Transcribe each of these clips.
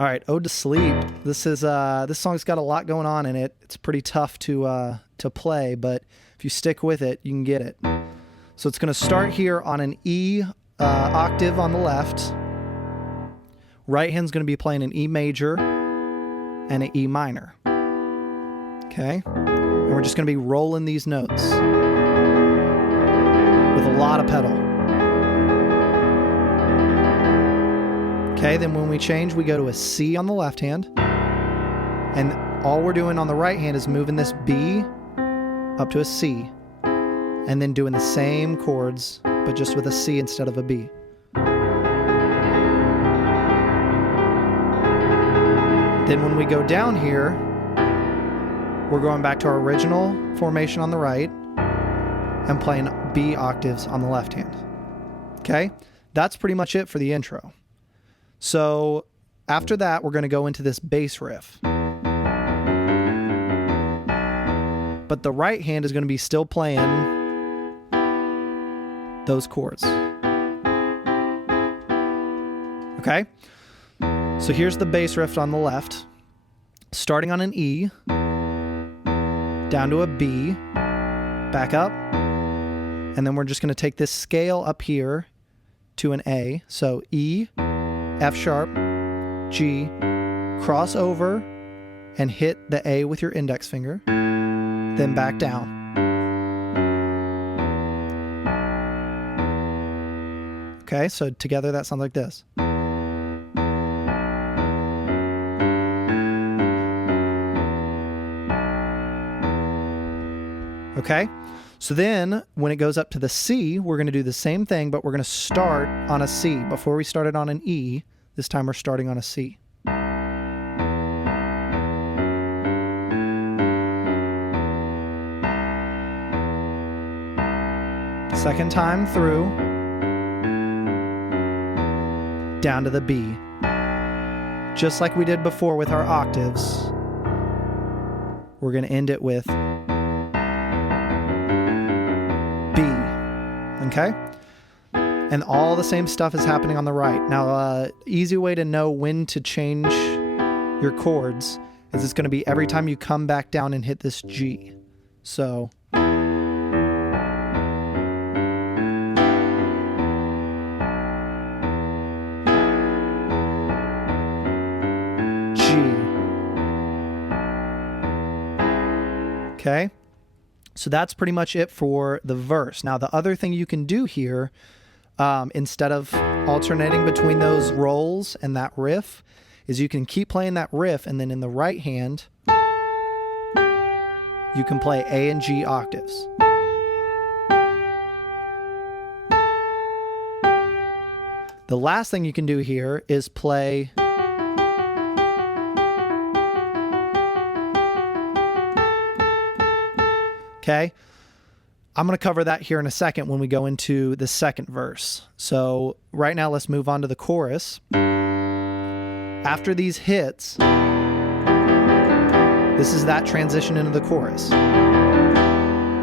All right, Ode to Sleep. This song's got a lot going on in it. It's pretty tough to play, but if you stick with it, you can get it. So it's going to start here on an E octave on the left. Right hand's going to be playing an E major and an E minor. Okay? And we're just going to be rolling these notes with a lot of pedal. Okay, then when we change, we go to a C on the left hand. And all we're doing on the right hand is moving this B up to a C. And then doing the same chords, but just with a C instead of a B. Then when we go down here, we're going back to our original formation on the right and playing B octaves on the left hand. Okay? That's pretty much it for the intro. So after that, we're going to go into this bass riff. But the right hand is going to be still playing those chords. Okay? So here's the bass riff on the left. Starting on an E, down to a B, back up, and then we're just going to take this scale up here to an A. So E, F sharp, G, cross over, and hit the A with your index finger, then back down. Okay, so together that sounds like this. Okay, so then when it goes up to the C, we're going to do the same thing, but we're going to start on a C. Before we started on an E, this time we're starting on a C. Second time through, down to the B. Just like we did before with our octaves, we're going to end it with B. Okay? And all the same stuff is happening on the right. Now, easy way to know when to change your chords is it's going to be every time you come back down and hit this G. So G. Okay? So that's pretty much it for the verse. Now, the other thing you can do here, instead of alternating between those rolls and that riff, is you can keep playing that riff, and then in the right hand, you can play A and G octaves. The last thing you can do here is play okay? I'm going to cover that here in a second when we go into the second verse. So right now, let's move on to the chorus. After these hits, this is that transition into the chorus.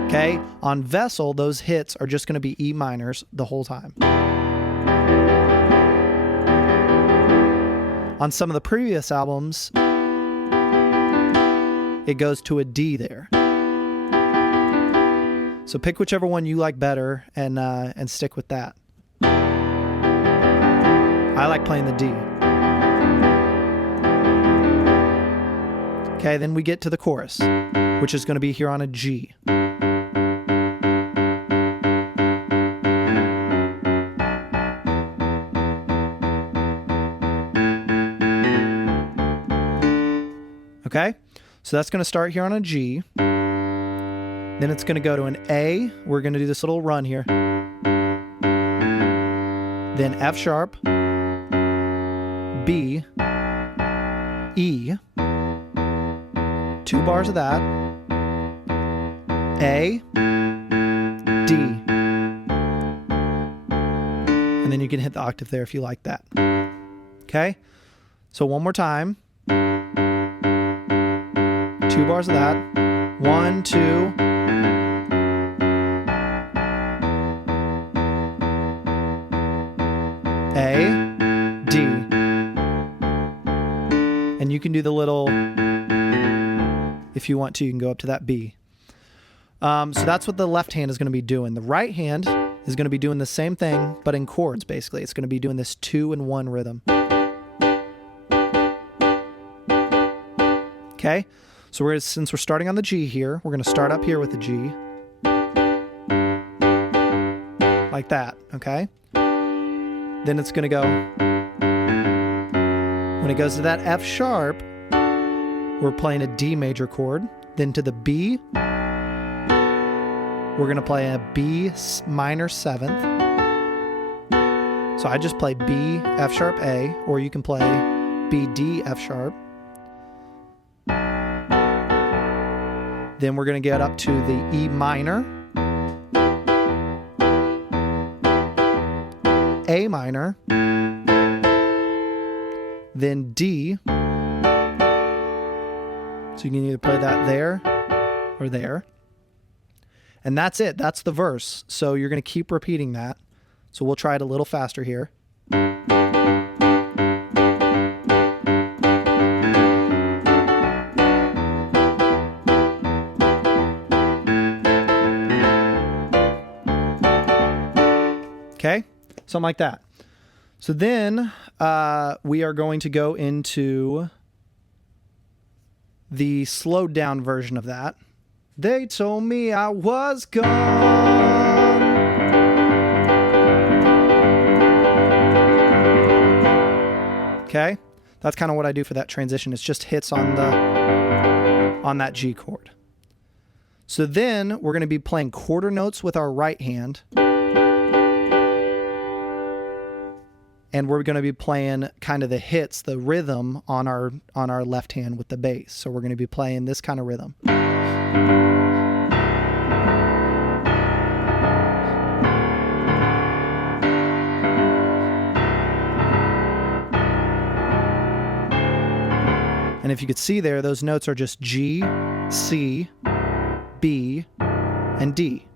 Okay? On Vessel, those hits are just going to be E minors the whole time. On some of the previous albums, it goes to a D there. So pick whichever one you like better and stick with that. I like playing the D. Okay, then we get to the chorus, which is going to be here on a G. Okay, so that's going to start here on a G. Then it's going to go to an A. We're going to do this little run here. Then F sharp, B, E, 2 bars of that, A, D. And then you can hit the octave there if you like that. Okay? So one more time. 2 bars of that. 1, 2. A, D. And you can do the little, if you want to, you can go up to that B. So that's what the left hand is going to be doing. The right hand is going to be doing the same thing, but in chords, basically. It's going to be doing this 2-in-1 rhythm. Okay? So since we're starting on the G here, we're going to start up here with the G. Like that, okay? Then it's going to go, when it goes to that F sharp, we're playing a D major chord. Then to the B, we're going to play a B minor 7th. So I just play B, F sharp, A, or you can play B, D, F sharp. Then we're going to get up to the E minor, A minor, then D. So you can either play that there or there. And that's it. That's the verse. So you're going to keep repeating that. So we'll try it a little faster here. Okay? Something like that. So then we are going to go into the slowed down version of that. They told me I was gone. Okay? That's kind of what I do for that transition. It's just hits on that G chord. So then we're going to be playing quarter notes with our right hand. And we're going to be playing kind of the hits, the rhythm on our left hand with the bass. So we're going to be playing this kind of rhythm. And if you could see there, those notes are just G, C, B, and D.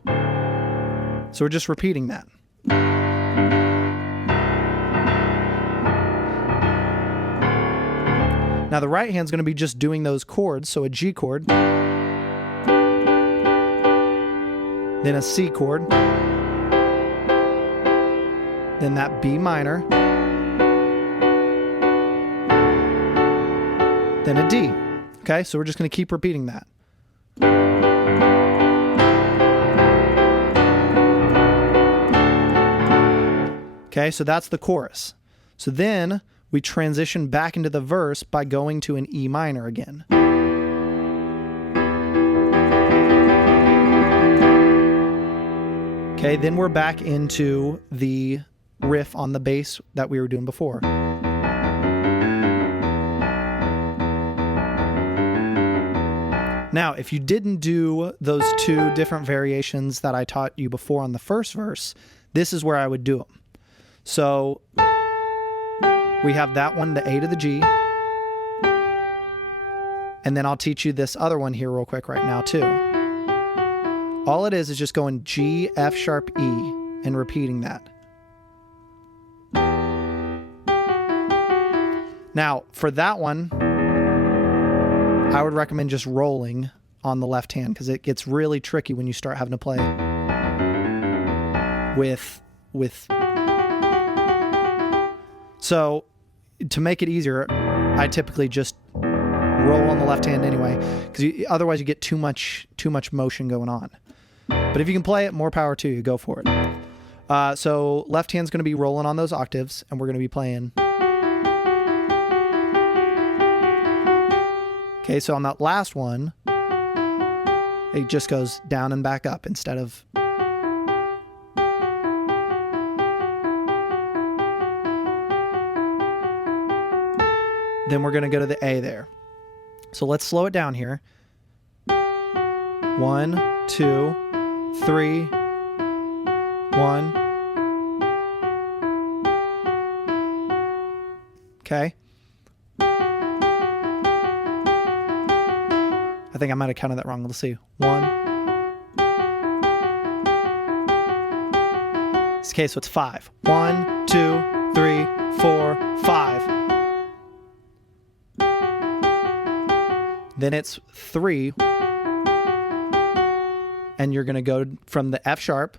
So we're just repeating that. Now the right hand's going to be just doing those chords, so a G chord, then a C chord, then that B minor, then a D. Okay, so we're just going to keep repeating that. Okay, so that's the chorus. So then we transition back into the verse by going to an E minor again. Okay, then we're back into the riff on the bass that we were doing before. Now, if you didn't do those two different variations that I taught you before on the first verse, this is where I would do them. So we have that one, the A to the G. And then I'll teach you this other one here real quick right now too. All it is just going G, F sharp, E, and repeating that. Now, for that one, I would recommend just rolling on the left hand because it gets really tricky when you start having to play with. So to make it easier, I typically just roll on the left hand anyway, because otherwise you get too much motion going on. But if you can play it, more power to you. Go for it. So left hand's going to be rolling on those octaves, and we're going to be playing. Okay, so on that last one, it just goes down and back up instead of. Then we're going to go to the A there. So let's slow it down here. 1, 2, 3, 1. Okay. I think I might have counted that wrong. Let's see. 1. Okay, so it's 5. 1, 2, 3, 4, 5. Then it's 3, and you're going to go from the F sharp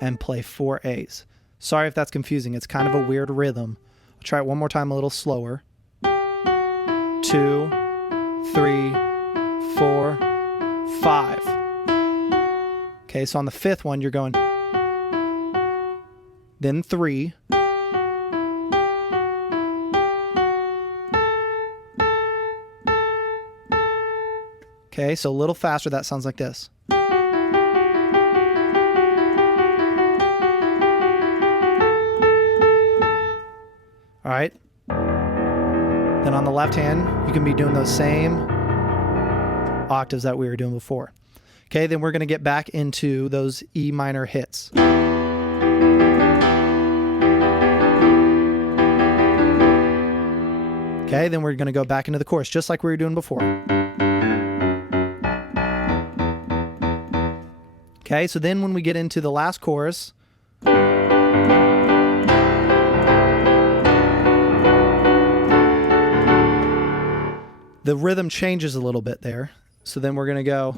and play 4 A's. Sorry if that's confusing. It's kind of a weird rhythm. I'll try it one more time a little slower. 2, 3, 4, 5. Okay, so on the 5th one, you're going, then 3, okay, so a little faster, that sounds like this. All right. Then on the left hand, you can be doing those same octaves that we were doing before. Okay, then we're going to get back into those E minor hits. Okay, then we're going to go back into the chorus, just like we were doing before. Okay, so then when we get into the last chorus, the rhythm changes a little bit there. So then we're going to go.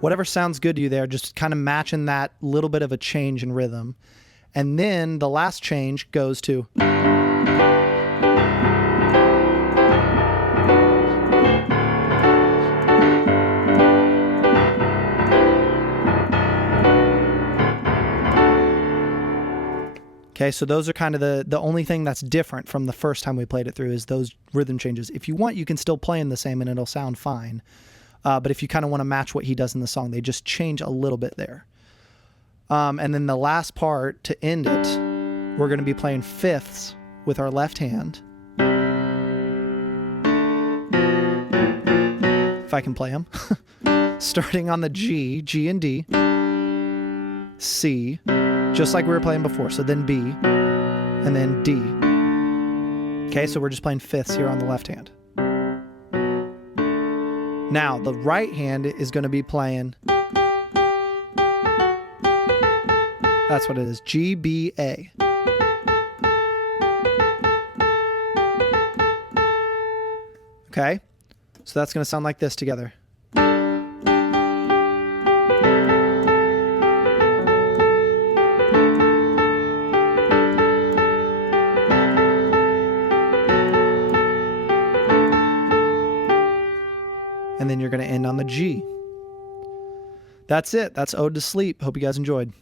Whatever sounds good to you there, just kind of matching that little bit of a change in rhythm. And then the last change goes to. Okay, so those are kind of the only thing that's different from the first time we played it through is those rhythm changes. If you want, you can still play in the same and it'll sound fine. But if you kind of want to match what he does in the song, they just change a little bit there. And then the last part, to end it, we're going to be playing fifths with our left hand. If I can play them. Starting on the G, G and D, C, just like we were playing before. So then B, and then D. Okay, so we're just playing fifths here on the left hand. Now, the right hand is going to be playing, that's what it is, G, B, A. Okay, so that's going to sound like this together. And then you're going to end on the G. That's it. That's Ode to Sleep. Hope you guys enjoyed.